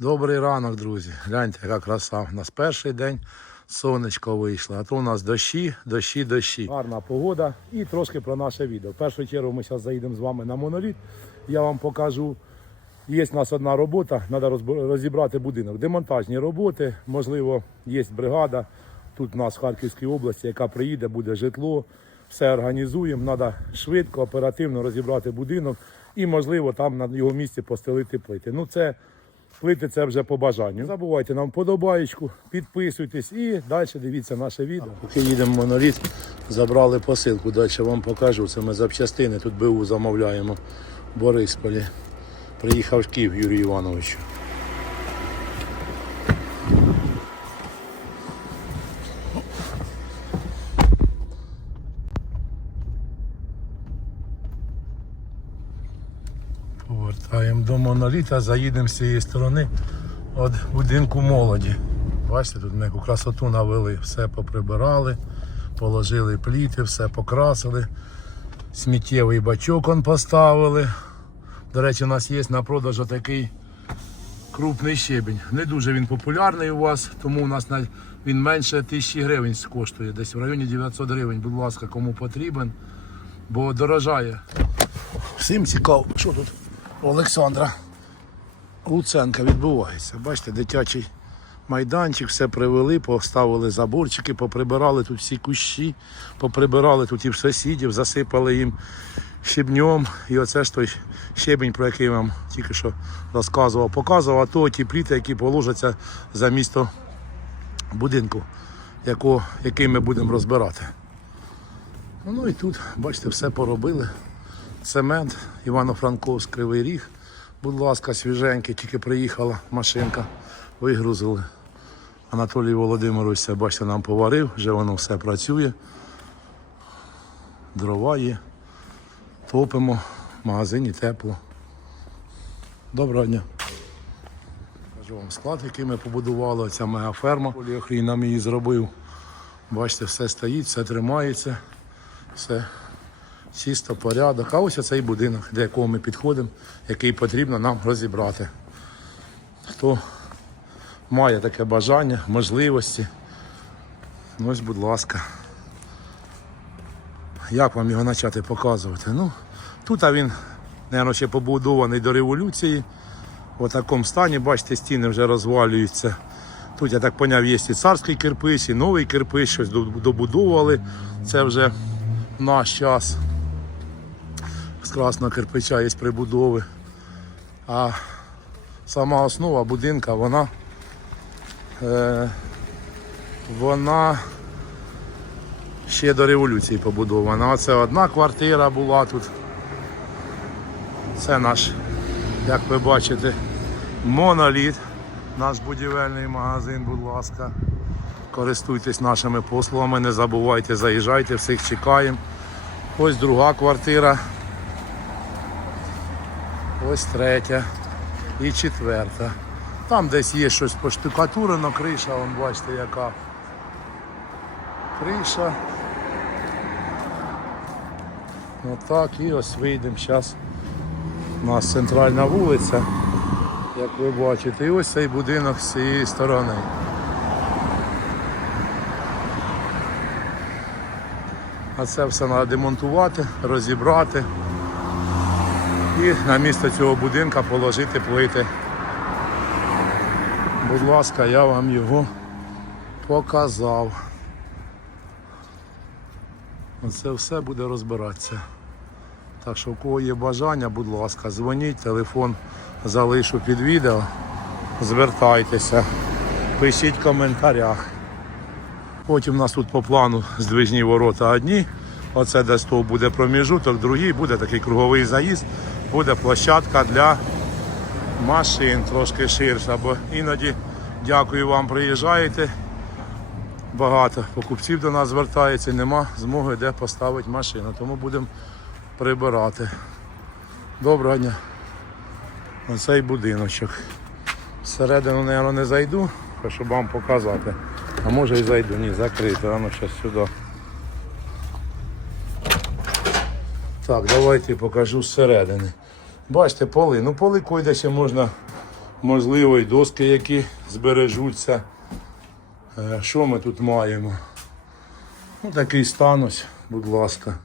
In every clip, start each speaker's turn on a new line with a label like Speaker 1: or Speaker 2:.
Speaker 1: Добрий ранок, друзі. Гляньте, яка краса. У нас перший день сонечко вийшло, а то у нас дощі, дощі, дощі. Гарна погода і трошки про наше відео. В першу чергу ми зараз заїдемо з вами на моноліт. Я вам покажу. Є в нас одна робота, треба розібрати будинок. Демонтажні роботи, можливо, є бригада тут у нас в Харківській області, яка приїде, буде житло. Все організуємо. Треба швидко, оперативно розібрати будинок і, можливо, там на його місці постелити плити. Ну, це плити це вже по бажанню. Забувайте нам подобаєчку, підписуйтесь і далі дивіться наше відео. Поки їдемо в моноліт, забрали посилку. Далі вам покажу. Це ми запчастини. Тут БУ замовляємо в Борисполі. Приїхав Київ Юрій Іванович. Повертаємо до моноліта, заїдемо з цієї сторони від будинку молоді. Бачите, тут ми яку красоту навели, все поприбирали, положили пліти, все покрасили. Сміттєвий бачок он поставили. До речі, у нас є на продажу такий крупний щебінь. Не дуже він популярний у вас, тому у нас на- він менше тисячі гривень коштує, десь в районі 900 гривень. Будь ласка, кому потрібен, бо дорожає. Всім цікаво, що тут Олександра Луценка відбувається. Бачите, дитячий майданчик, все привели, поставили заборчики, поприбирали тут всі кущі, поприбирали тут і сусідів, засипали їм щебнем. І оце ж той щебень, про який вам тільки що розказував, показував, а то ті пліти, які положаться за місто будинку, яко, який ми будемо розбирати. Ну і тут, бачите, все поробили. Цемент, Івано-Франковськ, Кривий Ріг. Будь ласка, свіженький, тільки приїхала машинка, вигрузили. Анатолій Володимирович, це, бачите, нам поварив, вже воно все працює. Дрова є. Топимо, в магазині тепло. Доброго дня. Кажу вам склад, який ми побудували, оця мегаферма. Поліохрій нам її зробив. Бачите, все стоїть, все тримається, все чисто, порядок. А ось цей будинок, до якого ми підходимо, який потрібно нам розібрати. Хто має таке бажання, можливості, ось, будь ласка. Як вам його почати показувати? Ну, тут він, мабуть, ще побудований до революції. В такому стані, бачите, стіни вже розвалюються. Тут, я так поняв, є і царський кирпич, і новий кирпич, щось добудовували. Це вже наш час. З красного кирпича є прибудови. А сама основа будинка, вона, е, вона ще до революції побудована. Оце одна квартира була тут. Це наш, як ви бачите, моноліт, наш будівельний магазин, будь ласка. Користуйтесь нашими послугами, не забувайте, заїжджайте, всіх чекаємо. Ось друга квартира. Ось третя і четверта. Там десь є щось поштукатурено, криша, вон бачите, яка криша. Отак, і ось вийдемо зараз. У нас центральна вулиця, як ви бачите, і ось цей будинок з цієї сторони. А це все треба демонтувати, розібрати і на місце цього будинка положити плити. Будь ласка, я вам його показав. Оце все буде розбиратися. Так що, у кого є бажання, будь ласка, дзвоніть, телефон залишу під відео, звертайтеся, пишіть в коментарях. Потім у нас тут по плану здвижні ворота одні. Оце десь того буде проміжуток, другий буде такий круговий заїзд, буде площадка для машин трошки ширша, бо іноді дякую вам, приїжджаєте. Багато покупців до нас звертається, нема змоги де поставити машину, тому будемо прибирати. Доброго дня. Оцей будиночок. Всередину, мабуть, не зайду, щоб вам показати. А може і зайду, ні, закрито, воно зараз сюди. Так, давайте покажу зсередини. Бачите, поли. Ну поли койде ще можна можливо, і доски, які збережуться. Е, Що ми тут маємо? Ну, такий стан ось, будь ласка.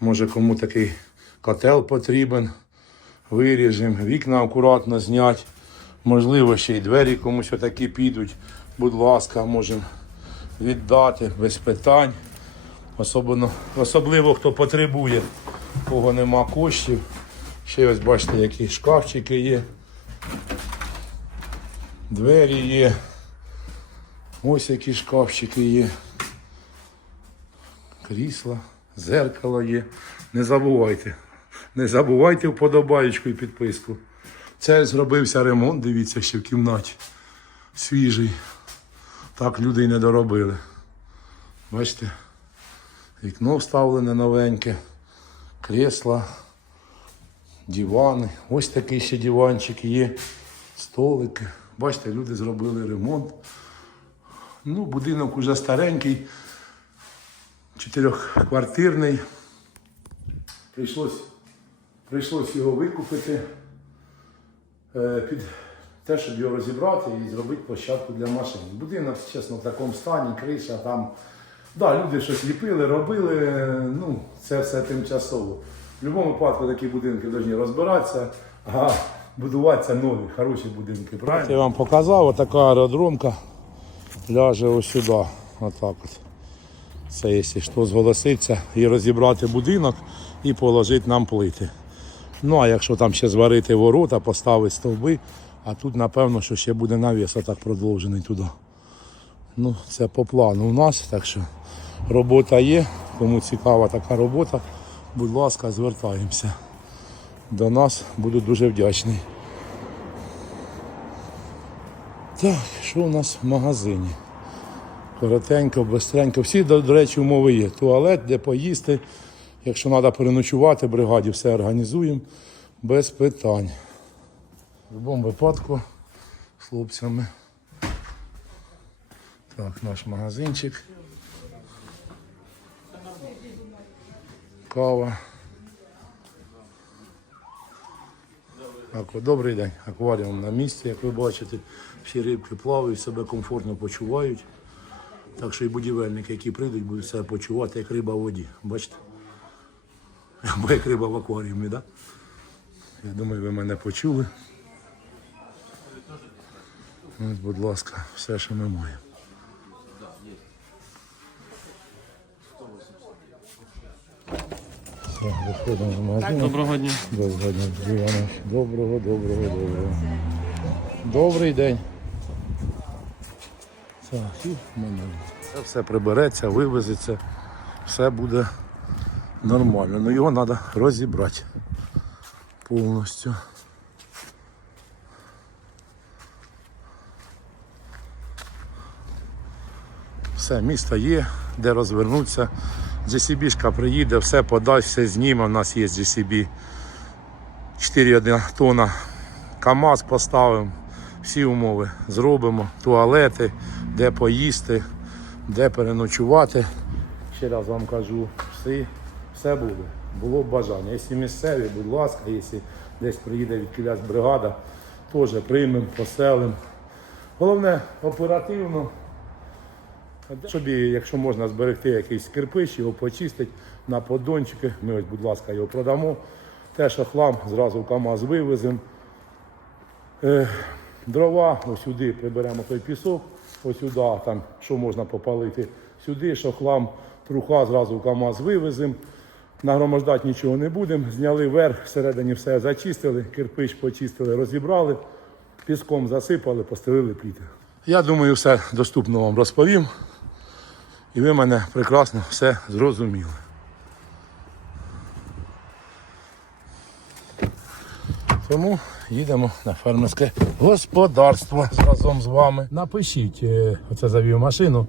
Speaker 1: Може кому такий котел потрібен. Виріжемо, вікна акуратно зняти. Можливо, ще й двері комусь отакі підуть. Будь ласка, можемо віддати без питань. Особливо, особливо хто потребує, кого нема коштів. Ще ось бачите, які шкафчики є. Двері є. Ось які шкафчики є. Крісла, зеркало є. Не забувайте. Не забувайте вподобаєчку і підписку. Це зробився ремонт, дивіться, ще в кімнаті. Свіжий. Так люди й не доробили. Бачите? Вікно вставлене новеньке, кресла, дивани. Ось такий ще диванчик є, столики. Бачите, люди зробили ремонт. Ну, будинок уже старенький, чотирьохквартирний. Прийшлось, прийшлось його викупити е, під те, щоб його розібрати і зробити площадку для машин. Будинок, чесно, в такому стані, криша там. Да, люди щось ліпили, робили, е, ну, це все тимчасово. В будь-якому випадку такі будинки повинні розбиратися, а будуватися нові, хороші будинки. Правильно? Я вам показав, отака аеродромка ляже ось сюди. Отак от. Це, якщо що, зголоситься і розібрати будинок і положити нам плити. Ну, а якщо там ще зварити ворота, поставити стовби, а тут, напевно, що ще буде навіс отак продовжений туди. Ну, це по плану у нас, так що робота є. Кому цікава така робота, будь ласка, звертаємося. До нас буду дуже вдячний. Так, що у нас в магазині? Коротенько, бистренько. Всі, до, до речі, умови є. Туалет, де поїсти. Якщо треба переночувати, бригаді все організуємо без питань. В будь-якому випадку з хлопцями. Так, наш магазинчик. Кава. Добрий день. Акваріум на місці, як ви бачите. Всі рибки плавають, себе комфортно почувають. Так що і будівельники, які прийдуть, будуть себе почувати, як риба в воді. Бачите? Або як риба в акваріумі, так? Да? Я думаю, ви мене почули. Ось, будь ласка, все, що ми маємо. Все, виходимо з магазину.
Speaker 2: Доброго дня.
Speaker 1: Доброго дня, Іванович. Доброго, доброго, доброго. Добрий день. Мене. Це все прибереться, вивезеться, все буде нормально. Ну його треба розібрати повністю. Все, місто є, де розвернутися. JCB-шка приїде, все подасть, все зніме. У нас є JCB 4,1 тонна. КАМАЗ поставимо, всі умови зробимо, туалети, де поїсти, де переночувати. Ще раз вам кажу, все, все буде. Було б бажання. Якщо місцеві, будь ласка, якщо десь приїде від бригада, теж приймемо, поселимо. Головне оперативно. Собі, якщо можна зберегти якийсь кирпич, його почистити на поддончики, ми ось, будь ласка, його продамо. Те, що хлам, зразу в КАМАЗ вивеземо. Е, дрова, ось сюди приберемо той пісок, ось там, що можна попалити, сюди, що хлам, труха, зразу в КАМАЗ вивеземо. Нагромождати нічого не будемо. Зняли верх, всередині все зачистили, кирпич почистили, розібрали, піском засипали, постелили пліти. Я думаю, все доступно вам розповім. І ви мене прекрасно все зрозуміли. Тому їдемо на фермерське господарство разом з вами. Напишіть, е, оце завів машину.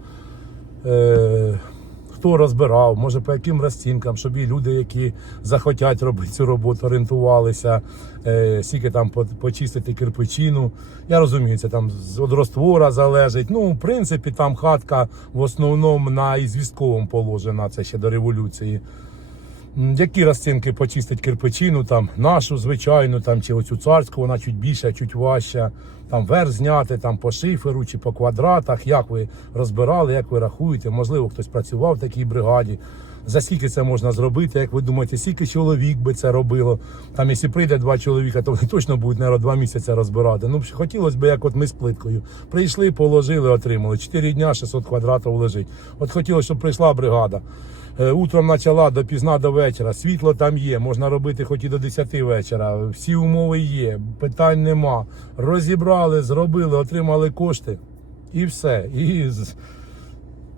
Speaker 1: Хто розбирав, може по яким розцінкам, щоб і люди, які захотять робити цю роботу, орієнтувалися, е, скільки там по- почистити кирпичину. Я розумію, це там од роствора залежить. Ну, в принципі, там хатка в основному на ізвістковому положена, це ще до революції. Які розцінки почистить кирпичину, там нашу звичайну, там чи оцю царську, вона чуть більша, чуть важча. Там верх зняти, там по шиферу чи по квадратах, як ви розбирали, як ви рахуєте, можливо, хтось працював в такій бригаді. За скільки це можна зробити? Як ви думаєте, скільки чоловік би це робило? Там, якщо прийде два чоловіка, то вони точно будуть наверное, два місяці розбирати. Ну, хотілося б, як от ми з плиткою. Прийшли, положили, отримали. Чотири дня 600 квадратів лежить. От хотілося, щоб прийшла бригада. Е, Утром почала до пізна до вечора. Світло там є, можна робити хоч і до 10 вечора. Всі умови є, питань нема. Розібрали, зробили, отримали кошти і все. І,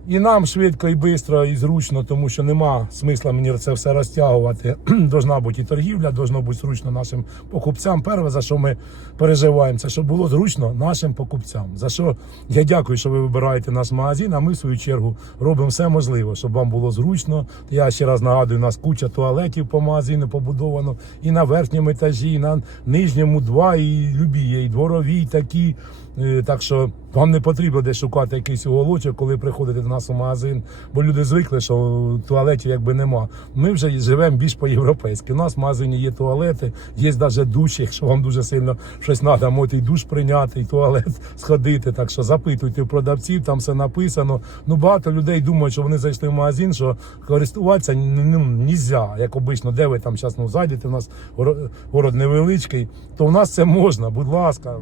Speaker 1: і нам швидко, і швидко, і зручно, тому що нема смисла мені це все розтягувати. Должна бути і торгівля, должно бути зручно нашим покупцям. Перше, за що ми переживаємо, це щоб було зручно нашим покупцям. За що я дякую, що ви вибираєте наш магазин. А ми в свою чергу робимо все можливе, щоб вам було зручно. Я ще раз нагадую, у нас куча туалетів по магазину побудовано і на верхньому етажі, і на нижньому два, і любі є, і дворові, і такі. Е, Так що вам не потрібно десь шукати якийсь уголочок, коли приходите до нас у магазин, бо люди звикли, що туалетів якби нема. Ми вже живемо більш по-європейськи. У нас в магазині є туалети, є навіть душі, якщо вам дуже сильно щось треба, можете і душ прийняти, і туалет сходити. Так що запитуйте у продавців, там все написано. Ну багато людей думають, що вони зайшли в магазин, що користуватися ну, нельзя, як обично, де ви там зараз ну, зайдете, у нас горо- город невеличкий, то у нас це можна, будь ласка.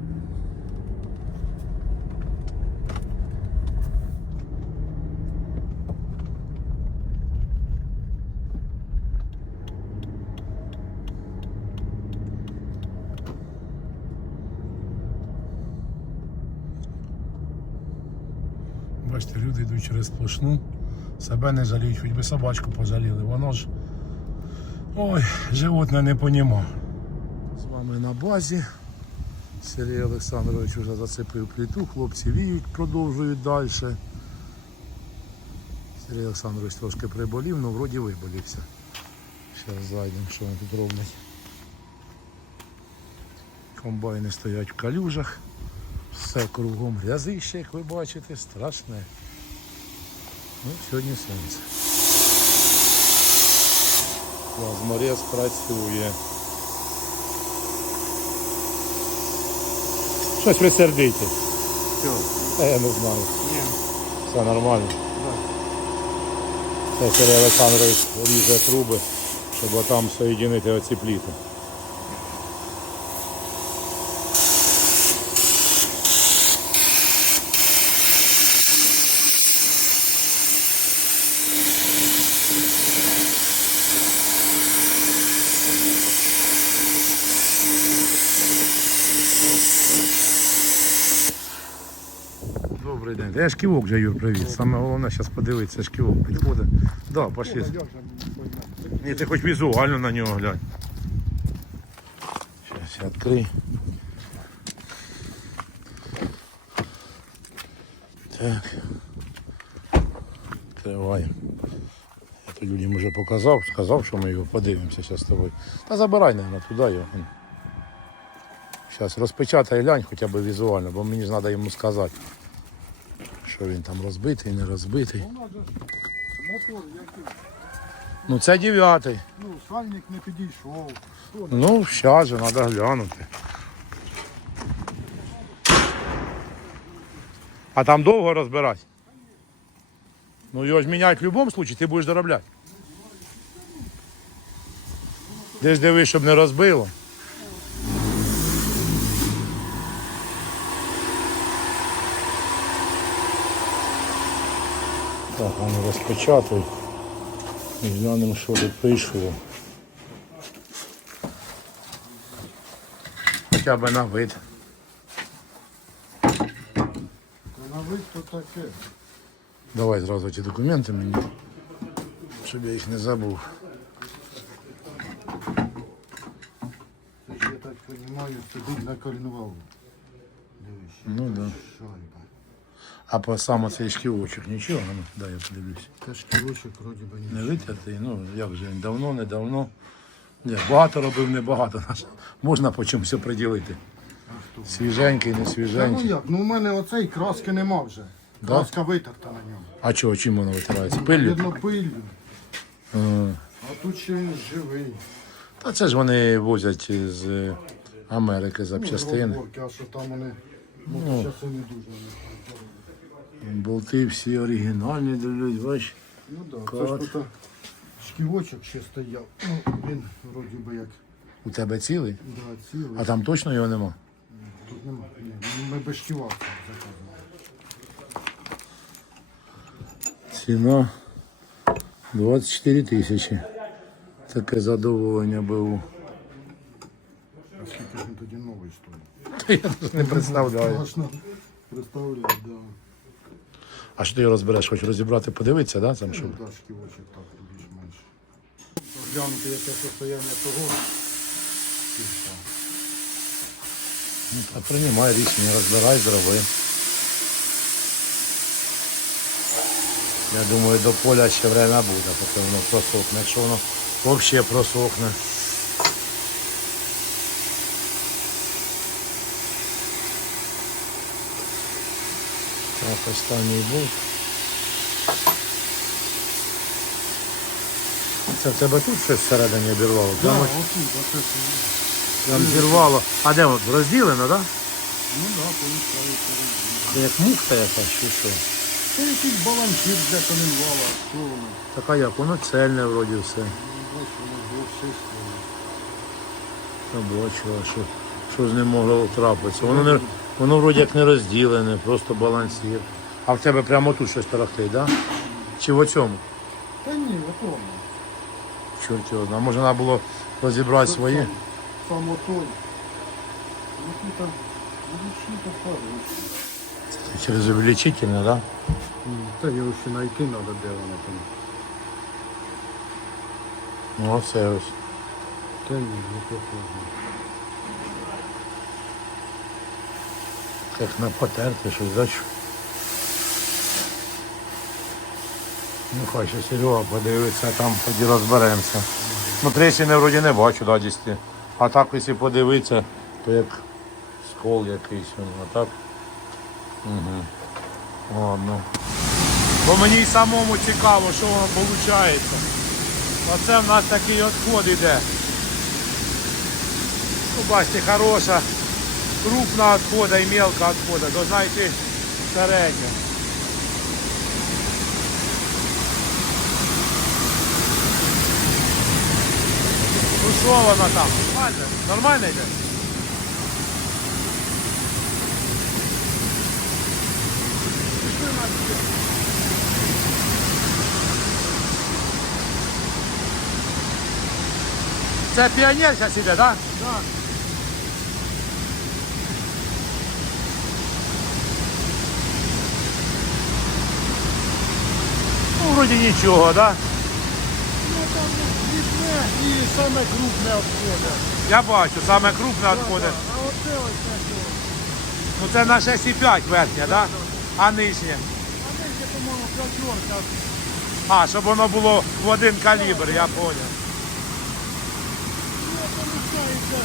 Speaker 1: Бачите, люди йдуть через сплошну, себе не жаліють, хоч би собачку пожаліли. Воно ж. Ой, животне не поніма. З вами на базі. Сергій Олександрович вже зацепив пліту, хлопці віють, продовжують далі. Сергій Олександрович трошки приболів, але вроді виболівся. Зараз зайдемо, що він тут роблять. Комбайни стоять в калюжах. Все кругом грязище, як ви бачите, страшне. Ну, сьогодні сонце. Плазморез працює. Щось ви сердите. Та я не знаю.
Speaker 2: Ні.
Speaker 1: Все нормально. Це Сергій Олександрович ріже труби, щоб там соєдинити оці пліти. Добрий день. Я шківок вже Юр привіз. Саме головне зараз подивитися, шківок підходить. Да, пошли. Ні, ти хоч візуально на нього глянь. Зараз я відкрию. Так. Відкриваємо. Я то людям вже показав, сказав, що ми його подивимося зараз з тобою. Та забирай, мабуть, туди його. Зараз розпечатай глянь хоча б візуально, бо мені ж треба йому сказати, що він там розбитий, не розбитий.
Speaker 2: Мотор який.
Speaker 1: Ну це дев'ятий.
Speaker 2: Ну, сальник не підійшов.
Speaker 1: Ну, зараз же треба глянути. А там довго розбирати? Ну його ж міняють в будь-якому випадку, ти будеш доробляти. Де ж дивись, щоб не розбило. Так, а ну розпечатуй. І глянемо, що тут прийшло. Хоча б на вид.
Speaker 2: на вид то таке.
Speaker 1: Давай зразу ці документи мені, щоб я їх не забув.
Speaker 2: Я так розумію, сидить на кольнувалу. Дивись.
Speaker 1: Ну да.
Speaker 2: Шайба.
Speaker 1: А по саме цей шківочок нічого, ну дай я подивлюсь.
Speaker 2: Теж кілочок вроді би
Speaker 1: Не
Speaker 2: ні.
Speaker 1: витягти, ну як же він давно, недавно. Ні, багато робив, не багато. Можна по чомусь приділити. Свіженький, не
Speaker 2: Та ну
Speaker 1: свіженький.
Speaker 2: як, ну у мене оцей краски нема вже. Краска витерта на ньому.
Speaker 1: А чого, чим воно витирається? Пиллю?
Speaker 2: Видно пилью.
Speaker 1: Е,
Speaker 2: А тут ще він живий.
Speaker 1: Та це ж вони возять з е, Америки запчастини.
Speaker 2: Розборки, а що там вони, ну, зараз не дуже. вони.
Speaker 1: Болти всі оригінальні дивлюсь, бач.
Speaker 2: Ну так, да, це ж тут шківочок ще стояв. Ну, він вроді би як
Speaker 1: У тебе цілий?
Speaker 2: да, цілий.
Speaker 1: А там точно його нема?
Speaker 2: Тут нема. Ні, ми без шківа заказували.
Speaker 1: Ціна 24 тисячі. Таке задоволення БУ.
Speaker 2: А скільки ж він тоді новий стоїть?
Speaker 1: Та я навіть не представляю.
Speaker 2: Страшно представляю, да.
Speaker 1: А що ти його розбереш? Хоч розібрати, подивитися, да? Там що?
Speaker 2: Ну, да, шківочок так більш-менш. Глянути, яке состояння того. І все.
Speaker 1: Ну, та приймай рішення, розбирай, зроби. Я думаю, до поля ще время буде, поки воно просохне. Якщо воно взагалі просохне. Останній болт. Це в тебе тут щось всередині обірвало?
Speaker 2: Да,
Speaker 1: Прямо
Speaker 2: отут, це.
Speaker 1: Прям зірвало. А де воно? Розділено, так? Да?
Speaker 2: Ну да, получається. розділ.
Speaker 1: Це як мухта якась чи що?
Speaker 2: Це якийсь балансир для коленвала. Що воно?
Speaker 1: Така як, воно цельне вроді все.
Speaker 2: Ну, Ось воно двох шість.
Speaker 1: Я бачу, а що, що з ним могло трапитися. Воно, не, воно вроді як не розділене, просто балансір. А в тебе прямо тут щось тарахтить, так? Да? Чи в оцьому?
Speaker 2: Та ні, отому.
Speaker 1: Чорт його знає. Може треба було розібрати свої.
Speaker 2: Сам отой. Ну там.
Speaker 1: Через увеличительне, так? Да?
Speaker 2: Та його ще знайти треба, де воно там.
Speaker 1: Ну, це ось.
Speaker 2: Та ні, не похоже.
Speaker 1: Як на потерти, щось бачу. Ну, хай ще Серега подивиться, там тоді розберемося. Ну, трещини вроді не бачу, да, дійсно. А так, якщо подивитися, то як скол якийсь, а так. Угу. Ладно. Бо мені й самому цікаво, що воно виходить. Оце в нас такий відход іде. Ну, бачите, хороша крупна отхода и мелкая отхода. Должна йти середня. Ну що вона там? Нормально? Нормально йде? Це піонер зараз іде, так? Да? Вроді нічого, да?
Speaker 2: Ну там відне і саме крупне обхода.
Speaker 1: Я бачу, саме крупне відходить.
Speaker 2: А оце ось таке.
Speaker 1: Ну це на 6,5 верхня, да? А нижня?
Speaker 2: А ще, по-моєму, п'ятерка.
Speaker 1: А, щоб воно було в один калібр, я зрозумів.
Speaker 2: Ну, получається,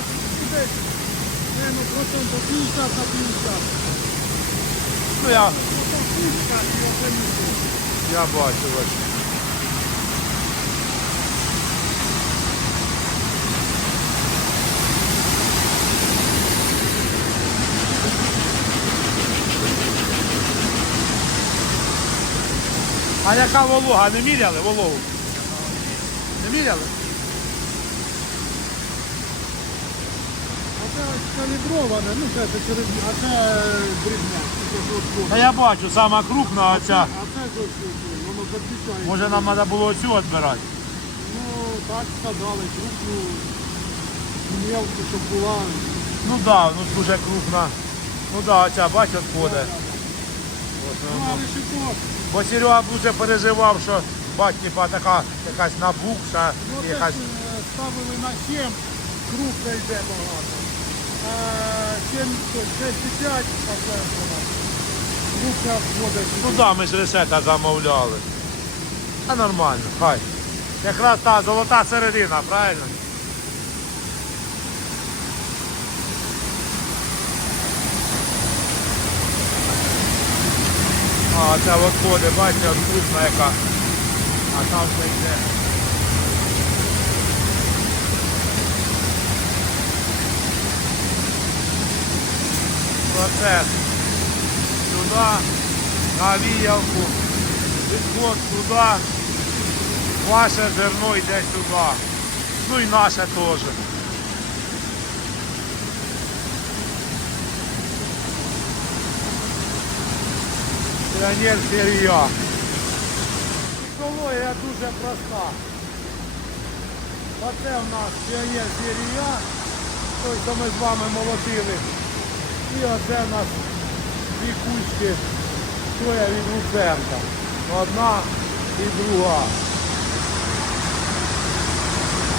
Speaker 2: десь, наверное, процентів 50 на 50.
Speaker 1: Ну я,
Speaker 2: Ну, там кучка і оце ніхто.
Speaker 1: Я бачу ось. А яка волога? Не міряли вологу? Не міряли?
Speaker 2: Каліброване, ну це через, а це дрібня. Ж от
Speaker 1: Та я бачу, сама крупна оця.
Speaker 2: А це зовсім, воно захищає.
Speaker 1: Може нам треба було оцю відбирати?
Speaker 2: Ну, так сказали, крупну, мелку, щоб була.
Speaker 1: Ну так, да, ну дуже крупна. Ну так, да, ця бач відходить.
Speaker 2: Ну,
Speaker 1: Бо Серега дуже переживав, що бать, типа така якась набукша,
Speaker 2: ну,
Speaker 1: якась.
Speaker 2: е, ставили на 7, крупно йде багато. А 7, то 65, показано. Входить.
Speaker 1: Ну да, ми ж решета замовляли. Та нормально, хай. Якраз та золота середина, правильно? А, це відходи, бачите, от крупна яка. А там все йде. Процес. Сюди, на віялку, відход туди, ваше зерно йде сюди. Ну і наше теж. Піонер сір'я.
Speaker 2: Технологія дуже проста. Оце в нас піонер сірія, той, що ми з вами молотили. І оце в нас дві кучки соя від Луценка. Одна і друга.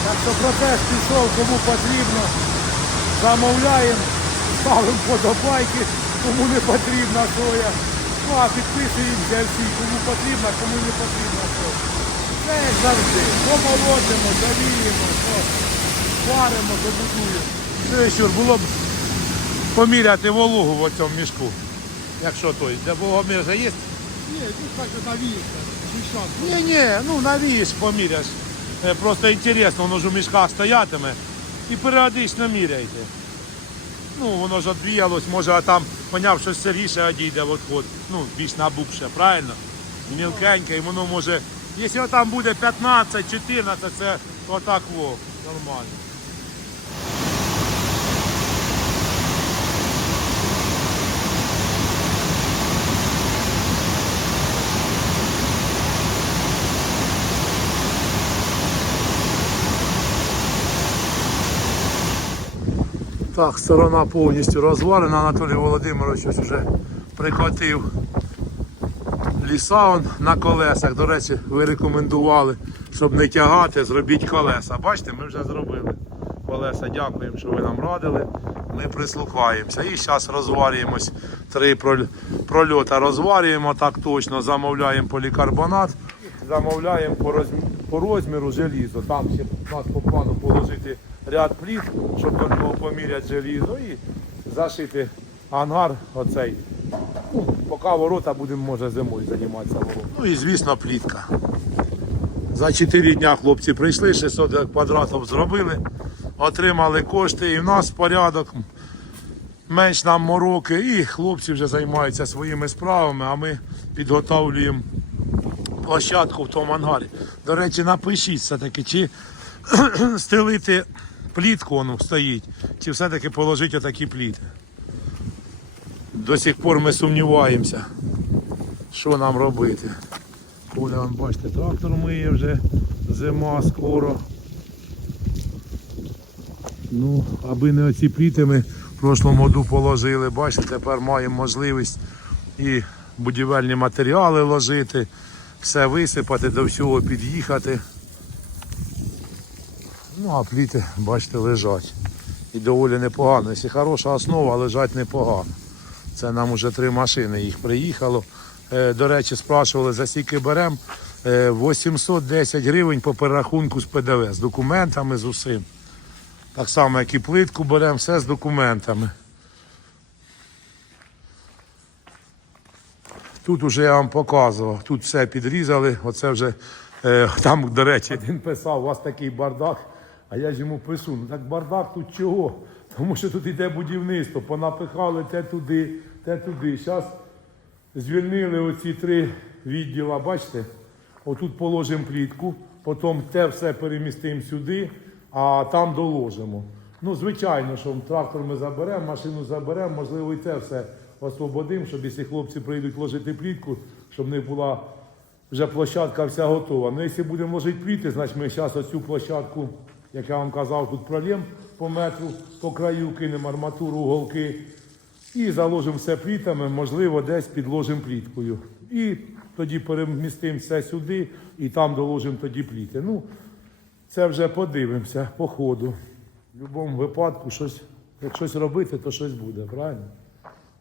Speaker 2: Так що процес пішов, кому потрібно. Замовляємо, ставимо подобайки, кому не потрібна соя. Ну а підписуємося всі, кому потрібно, кому не потрібна соя. Це як завжди. Помолотимо, завіємо, що варимо, добудуємо.
Speaker 1: Що Щур, було б поміряти вологу в цьому мішку. Якщо той, де вологомір є?
Speaker 2: Ні, тут так навіється.
Speaker 1: Ні, ні, ну навіж поміряш. Е, Просто інтересно, воно ж у мішках стоятиме. І періодично міряйте. Ну, воно ж відвіялось, може а там, поняв, що сиріше одійде відход. Ну, більш набухше, правильно? Мілкеньке, і воно може. Якщо там буде 15, 14, це отак во, нормально. Так, сторона повністю розвалена. Анатолій Володимирович вже прикотив лісаун на колесах. До речі, ви рекомендували, щоб не тягати, зробіть колеса. Бачите, ми вже зробили колеса. Дякуємо, що ви нам радили. Ми прислухаємося. І зараз розварюємось. Три проль- прольота розварюємо так точно, замовляємо полікарбонат, замовляємо по, розмі- по розміру желізо. Там ще у нас по плану положити ряд пліт, щоб тут було поміряти желізо і зашити ангар оцей. Ну, поки ворота будемо, може, зимою займатися воротами. Ну і звісно, плітка. За 4 дня хлопці прийшли, 600 квадратів зробили, отримали кошти і в нас порядок. Менш нам мороки, і хлопці вже займаються своїми справами, а ми підготовлюємо площадку в тому ангарі. До речі, напишіть все-таки, чи стелити плітку воно стоїть, чи все-таки положити отакі пліти. До сих пор ми сумніваємося, що нам робити. Коля, вон, бачите, трактор миє вже, зима скоро. Ну, аби не оці пліти ми в прошлому году положили, бачите, тепер маємо можливість і будівельні матеріали ложити, все висипати, до всього під'їхати. Ну, а пліти, бачите, лежать. І доволі непогано. Якщо хороша основа, лежать непогано. Це нам уже три машини їх приїхало. Е, До речі, спрашували, за скільки беремо. 810 гривень по перерахунку з ПДВ, з документами, з усім. Так само, як і плитку беремо, все з документами. Тут уже я вам показував, тут все підрізали. Оце вже е, там, до речі, один писав, у вас такий бардак, а я ж йому пишу, ну так бардак тут чого? Тому що тут йде будівництво, понапихали те туди, те туди. Зараз звільнили оці три відділа, бачите? Отут положимо плітку, потім те все перемістимо сюди, а там доложимо. Ну, звичайно, що трактор ми заберемо, машину заберемо, можливо, і це все освободимо, щоб якщо хлопці прийдуть ложити плітку, щоб не була вже площадка вся готова. Ну, якщо будемо ложити пліти, значить ми зараз оцю площадку, як я вам казав, тут прольємо по метру, по краю кинемо арматуру, уголки і заложимо все плітами, можливо, десь підложимо пліткою. І тоді перемістимо все сюди і там доложимо тоді пліти. Ну, це вже подивимося по ходу. В будь-якому випадку, щось, як щось робити, то щось буде, правильно?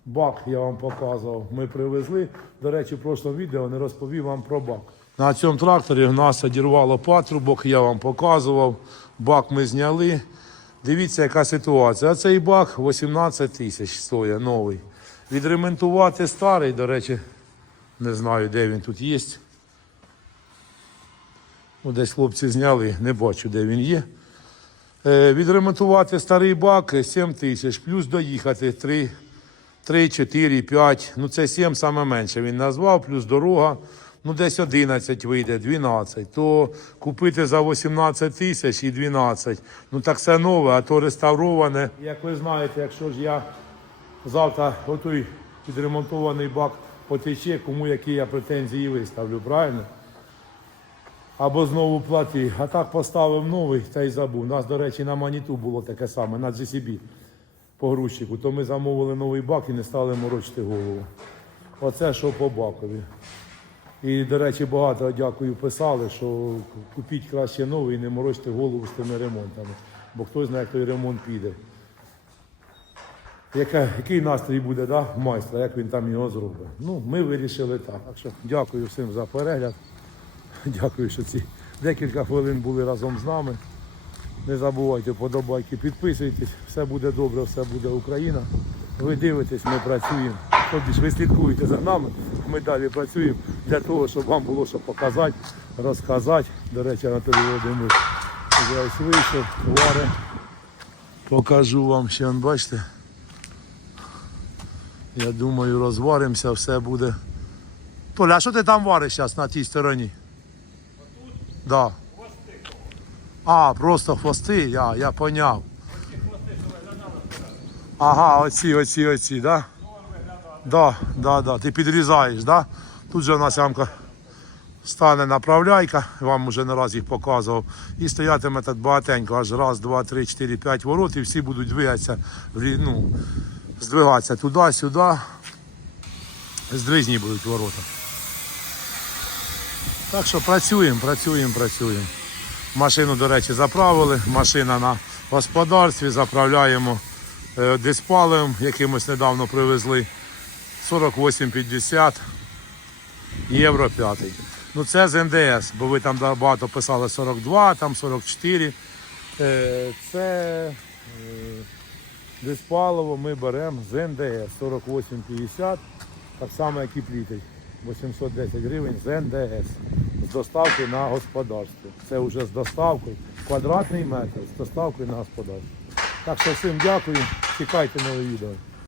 Speaker 1: Бак я вам показував. Ми привезли. До речі, в прошлому відео не розповів вам про бак. На цьому тракторі в нас одірвало патрубок, я вам показував. Бак ми зняли. Дивіться, яка ситуація. А цей бак 18 тисяч стоїть новий. Відремонтувати старий, до речі, не знаю, де він тут є. Ну, десь хлопці зняли, не бачу, де він є. Е, відремонтувати старий бак 7 тисяч, плюс доїхати 3, 3, 4, 5, ну це 7 саме менше він назвав, плюс дорога, ну десь 11 вийде, 12. То купити за 18 тисяч і 12, ну так це нове, а то реставроване. Як ви знаєте, якщо ж я завтра отой підремонтований бак потече, кому які я претензії виставлю, правильно? Або знову плати. А так поставив новий та й забув. У нас, до речі, на Маніту було таке саме, на GCB по грузчику. То ми замовили новий бак і не стали морочити голову. Оце що по бакові. І, до речі, багато дякую писали, що купіть краще новий і не морочте голову з тими ремонтами. Бо хто знає, як той ремонт піде. Яка, який настрій буде да, майстра, як він там його зробить. Ну, ми вирішили так. Так що дякую всім за перегляд. Дякую, що ці декілька хвилин були разом з нами. Не забувайте подобайки, підписуйтесь, все буде добре, все буде Україна. Ви дивитесь, ми працюємо. Тобто ви слідкуєте за нами, ми далі працюємо для того, щоб вам було що показати, розказати. До речі, Анатолій Володимирович зараз вийшов, варе. Покажу вам ще, бачите. Я думаю, розваримося, все буде. Толя, а що ти там вариш зараз на тій стороні? А Да. А, просто хвости, я, я поняв. Ага, оці, оці, оці, да? Да, да, да. Ти підрізаєш, да? Тут же в нас ямка стане направляйка, вам вже не раз їх показував. І стоятиме так багатенько, аж раз, два, три, чотири, п'ять ворот, і всі будуть двигатися, ну, здвигатися туди-сюди. Здвижні будуть ворота. Так що працюємо, працюємо, працюємо. Машину, до речі, заправили. Машина на господарстві, заправляємо е, диспаливом, якимось недавно привезли. 48,50 євро 5. Ну це з НДС, бо ви там багато писали 42, там 44. Е, Це е, диспаливо ми беремо з НДС 48,50, так само, як і плітий. 810 гривень з НДС. З доставки на господарство. Це вже з доставкою. Квадратний метр з доставкою на господарство. Так що всім дякую. Чекайте нове відео.